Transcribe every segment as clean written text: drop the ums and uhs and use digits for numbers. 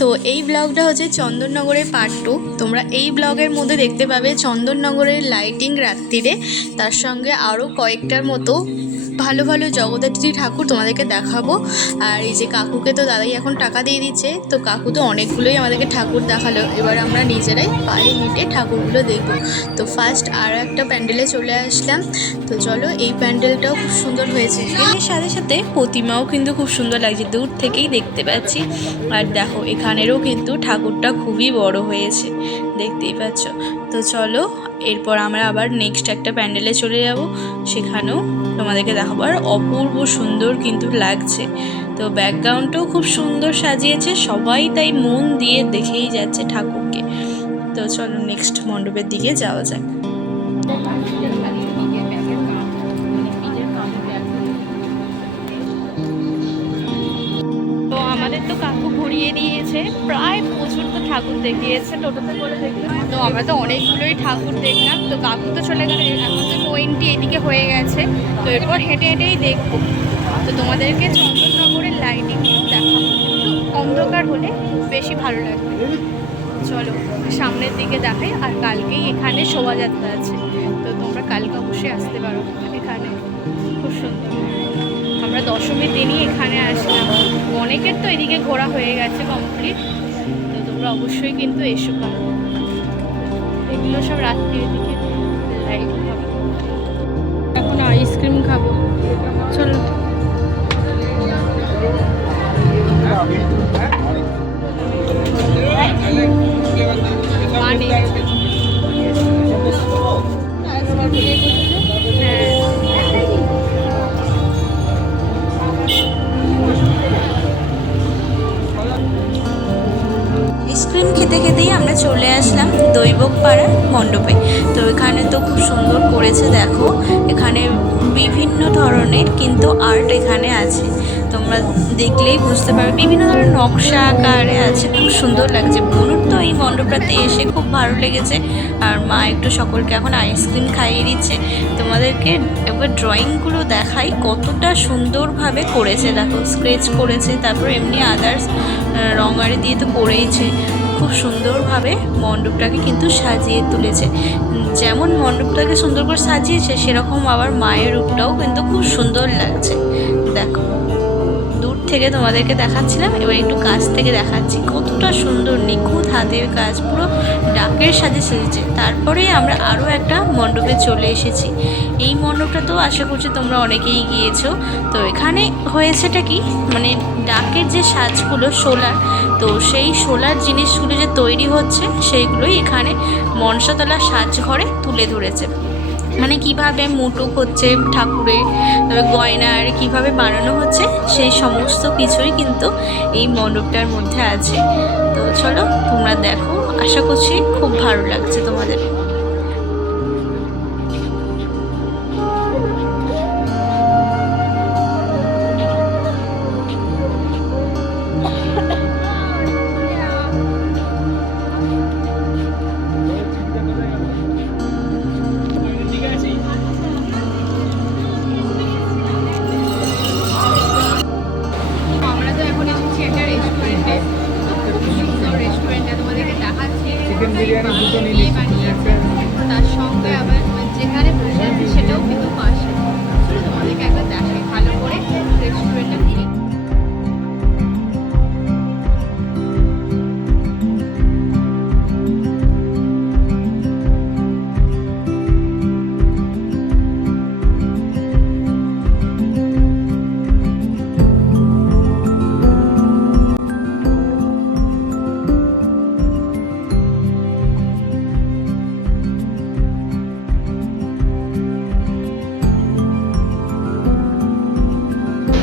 তো এই ব্লগটা হচ্ছে চন্দননগরের পার্ট 2। তোমরা এই ব্লগের মধ্যে দেখতে পাবে চন্দননগরের লাইটিং রাত্রিরে, তার সঙ্গে আরও কয়েকটার মতো ভালো ভালো জগদ্ধাত্রী ঠাকুর তোমাদেরকে দেখাবো। আর এই যে কাকুকে তো দাদাই এখন টাকা দিয়ে দিচ্ছে, তো কাকু তো অনেকগুলোই আমাদেরকে ঠাকুর দেখালো। এবার আমরা নিজেরাই পায়ে হেঁটে ঠাকুরগুলো দেখবো। তো ফার্স্ট আরও একটা প্যান্ডেলে চলে আসলাম। তো চলো, এই প্যান্ডেলটাও খুব সুন্দর হয়েছে। এর সাথে সাথে প্রতিমাও কিন্তু খুব সুন্দর লাগছে, দূর থেকেই দেখতে পাচ্ছি। আর দেখো এখানেরও কিন্তু ঠাকুরটা খুবই বড় হয়েছে, দেখতেই পাচ্ছ। তো চলো, এরপর আমরা আবার নেক্সট একটা প্যান্ডেলে চলে যাব, সেখানেও তোমাদেরকে দেখাবো। আর অপূর্ব সুন্দর কিন্তু লাগছে, তো ব্যাকগ্রাউন্ডটাও খুব সুন্দর সাজিয়েছে, সবাই তাই মন দিয়ে দেখেই যাচ্ছে ঠাকুরকে। তো চলো নেক্সট মণ্ডপের দিকে যাওয়া যাক। তো আমাদের তো কাকু ঘুরিয়ে দিয়েছে, প্রায় প্রচুর তো ঠাকুর দেখিয়েছে টোটোতে করে দেখলাম। তো আমরা তো অনেকগুলোই ঠাকুর দেখলাম। তো কাকু তো চলে গেলে, এখন তো 20 এদিকে হয়ে গেছে। তো এরপর হেঁটে হেঁটেই দেখবো। তো তোমাদেরকে চন্দননগরের লাইটিং দেখাবো, একটু অন্ধকার হলে বেশি ভালো লাগবে। চলো সামনের দিকে দেখাই। আর কালকেই এখানে শোভাযাত্রা আছে, তো তোমরা কালকে অবশ্যই আসতে পারো এখানে, খুব সুন্দর। আমরা দশমীর দিনই এখানে আসলাম, অনেকের তো এদিকে ঘোরা হয়ে গেছে কমপ্লিট। তো তোমরা অবশ্যই কিন্তু এসো, কারণ এগুলো সব রাত্রির দিকে লাইট খাবো। এখন আইসক্রিম খাবো, চলো। আইসক্রিম খেতে খেতেই আমরা চলে আসলাম দৈবকপাড়া মণ্ডপে। তো এখানে তো খুব সুন্দর করেছে, দেখো এখানে বিভিন্ন ধরনের কিন্তু আর্ট এখানে আছে, তোমরা দেখলেই বুঝতে পারবে। বিভিন্ন ধরনের নকশা আকারে আছে, খুব সুন্দর লাগছে। বলুন তো এই মণ্ডপটাতে এসে খুব ভালো লেগেছে। আর মা একটু সকলকে এখন আইসক্রিম খাইয়ে দিচ্ছে। তোমাদেরকে একবার ড্রয়িংগুলো দেখাই, কতটা সুন্দরভাবে করেছে। দেখো স্কেচ করেছে, তারপর এমনি আদার্স রঙারি দিয়ে তো করেইছে। খুব সুন্দরভাবে মণ্ডপটাকে কিন্তু সাজিয়ে তুলেছে। যেমন মণ্ডপটাকে সুন্দর করে সাজিয়েছে, সেরকম আবার মায়ের রূপটাও কিন্তু খুব সুন্দর লাগছে। দেখো দূর থেকে তোমাদেরকে দেখাচ্ছিলাম, এবার একটু কাছ থেকে দেখাচ্ছি, কতটা সুন্দর নিখুঁত হাতের কাজ, পুরো ডাকের সাথে সেজেছে। তারপরে আমরা আরও একটা মণ্ডপে চলে এসেছি। এই মণ্ডপটা তো আশা করছি তোমরা অনেকেই গিয়েছো। তো এখানে হয়েছেটা কি, মানে ডাকের যে সাজগুলো সোলার, তো সেই সোলার জিনিসগুলো যে তৈরি হচ্ছে, সেইগুলোই এখানে মনসাতলা সাজঘরে তুলে ধরেছে। মানে কিভাবে মুটুক হচ্ছে ঠাকুরের, তবে গয়নার কিভাবে বানানো হচ্ছে, সেই সমস্ত কিছুই কিন্তু এই মণ্ডপটার মধ্যে আছে। তো চলো তোমরা দেখো, আশা করছি খুব ভালো লাগছে তোমাদের। চিকেন বিরিয়ানি দুটো নিয়ে বানিয়েছে, তার সঙ্গে আবার যেখানে বসে আছে সেটাও কিন্তু পাশে। তোমাদেরকে একবার দেখাই ভালো করে রেস্টুরেন্টটা।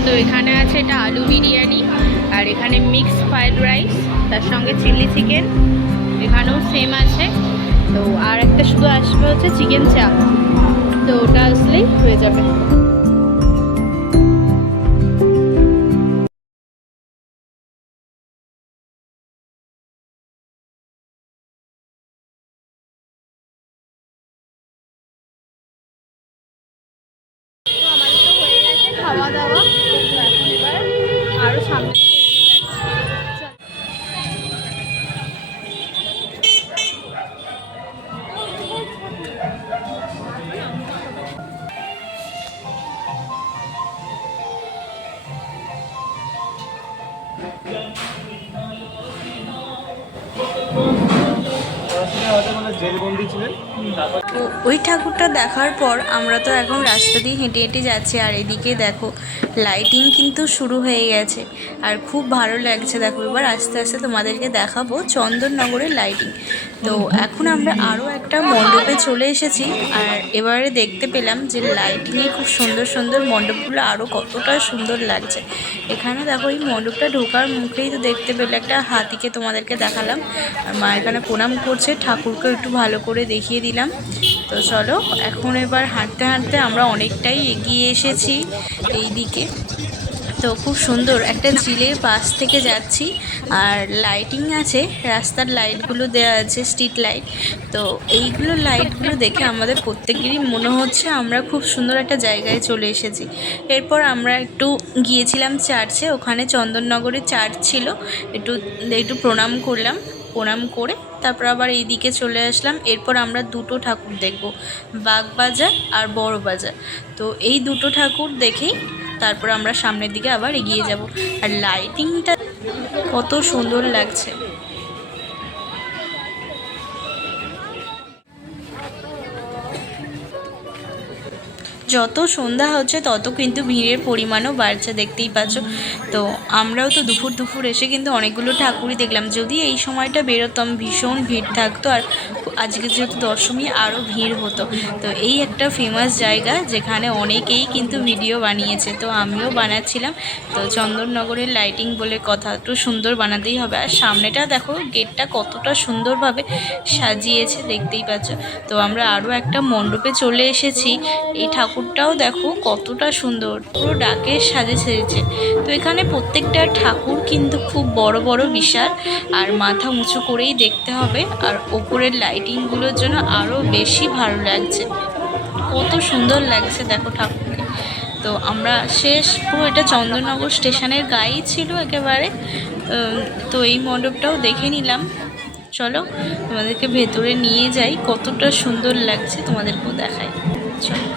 তো এখানে আছে এটা আলু বিরিয়ানি, আর এখানে মিক্স ফ্রাইড রাইস, তার সঙ্গে চিলি চিকেন, এখানেও সেম আছে। তো আর একটা শুধু আসবে হচ্ছে চিকেন চাপ, তো ওটা আসলেই হয়ে যাবে। তো আমাদের তো হয়ে গেছে খাওয়া দাওয়া, এখন এবার আরও সামনে জেলবন্দি ছিলেন। তো ওই ঠাকুরটা দেখার পর আমরা তো এখন রাস্তা দিয়ে হেঁটে হেঁটে যাচ্ছি, আর এদিকে দেখো লাইটিং কিন্তু শুরু হয়ে গেছে আর খুব ভালো লাগছে। দেখো এবার আস্তে আস্তে তোমাদেরকে দেখাবো চন্দননগরের লাইটিং। তো এখন আমরা আরও একটা মণ্ডপে চলে এসেছি, আর এবারে দেখতে পেলাম যে লাইটিংয়ে খুব সুন্দর সুন্দর মণ্ডপগুলো আরও কতটা সুন্দর লাগছে। এখানে দেখো এই মণ্ডপটা ঢোকার মুখেই তো দেখতে পেলে একটা হাতিকে তোমাদেরকে দেখালাম, আর মা এখানে প্রণাম করছে, ঠাকুরকে একটু ভালো করে দেখিয়ে দিলাম। তো চলো এখন এবার হাঁটতে হাঁটতে আমরা অনেকটাই এগিয়ে এসেছি এই দিকে। তো খুব সুন্দর একটা ঝিলের পাশ থেকে যাচ্ছি, আর লাইটিং আছে, রাস্তার লাইটগুলো দেওয়া আছে, স্ট্রিট লাইট। তো এইগুলো লাইটগুলো দেখে আমাদের প্রত্যেকেরই মনে হচ্ছে আমরা খুব সুন্দর একটা জায়গায় চলে এসেছি। এরপর আমরা একটু গিয়েছিলাম চার্চে, ওখানে চন্দননগরে চার্চ ছিল, একটু একটু প্রণাম করলাম, প্রণাম করে তারপর আবার এই দিকে চলে আসলাম। এরপর আমরা দুটো ঠাকুর দেখব, বাগবাজার আর বড় বাজার। তো এই দুটো ঠাকুর দেখেই তারপর আমরা সামনের দিকে আবার এগিয়ে যাব। আর লাইটিংটা কত সুন্দর লাগছে। যত সন্ধ্যা হচ্ছে তত কিন্তু ভিড়ের পরিমাণও বাড়ছে, দেখতেই পাচ্ছ। তো আমরাও তো দুপুর দুপুর এসে কিন্তু অনেকগুলো ঠাকুরই দেখলাম। যদি এই সময়টা বেরোতাম ভীষণ ভিড় থাকতো, আর আজকে যেহেতু দশমী আরও ভিড় হতো। তো এই একটা ফেমাস জায়গা যেখানে অনেকেই কিন্তু ভিডিও বানিয়েছে, তো আমিও বানাচ্ছিলাম। তো চন্দননগরের লাইটিং বলে কথা, একটু সুন্দর বানাতেই হবে। আর সামনেটা দেখো গেটটা কতটা সুন্দরভাবে সাজিয়েছে, দেখতেই পাচ্ছ। তো আমরা আরও একটা মণ্ডপে চলে এসেছি। এই ঠাকুরটাও দেখো কতটা সুন্দর, পুরো ডাকের সাজে সেজেছে। তো এখানে প্রত্যেকটা ঠাকুর কিন্তু খুব বড় বড় বিশাল, আর মাথা উঁচু করেই দেখতে হবে। আর ওপরের লাইটিংগুলোর জন্য আরও বেশি ভালো লাগছে, কত সুন্দর লাগছে দেখো ঠাকুরকে। তো আমরা শেষ পুরো এটা চন্দননগর স্টেশনের গায়েই ছিল একেবারে। তো এই মণ্ডপটাও দেখে নিলাম। চলো তোমাদেরকে ভেতরে নিয়ে যাই, কতটা সুন্দর লাগছে তোমাদেরকেও দেখাই। চলো।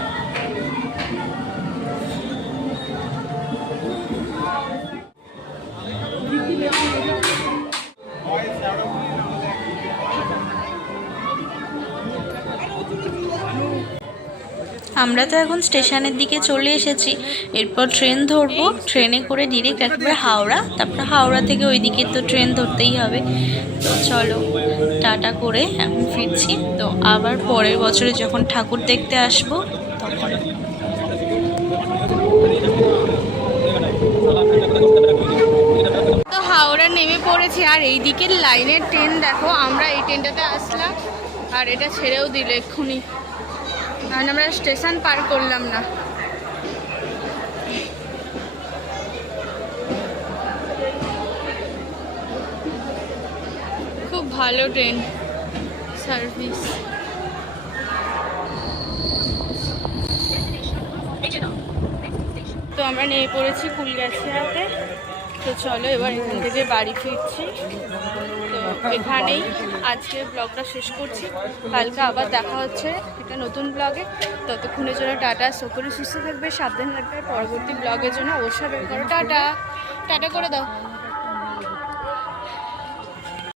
আমরা তো এখন স্টেশনের দিকে চলে এসেছি, এরপর ট্রেন ধরবো। ট্রেনে করে ডিরেক্ট একবার হাওড়া, তারপর হাওড়া থেকে ওইদিকে তো ট্রেন ধরতেই হবে। তো চলো টাটা করে এখন ফিরছি। তো আবার পরের বছরে যখন ঠাকুর দেখতে আসবো তখন। তো হাওড়া নেমে পড়েছি, আর এই দিকের লাইনের ট্রেন দেখো, আমরা এই ট্রেনটাতে আসলাম আর এটা ছেড়েও দিল এক্ষুনি, কারণ আমরা স্টেশন পার করলাম না। খুব ভালো ট্রেন সার্ভিস। তো আমরা নেমে পড়েছি কুলগাছিয়াতে। তো চলো এবার এখান থেকে বাড়ি ফিরছি। তো এখানেই আজকে ব্লগটা শেষ করছি, কালকে আবার দেখা হচ্ছে একটা নতুন ব্লগে। ততক্ষণের জন্য টাটা, সকলে সুস্থ থাকবে, সাবধান থাকবে। পরবর্তী ব্লগের জন্য অবশ্যই বের করো। টাটা টাটা করে দাও।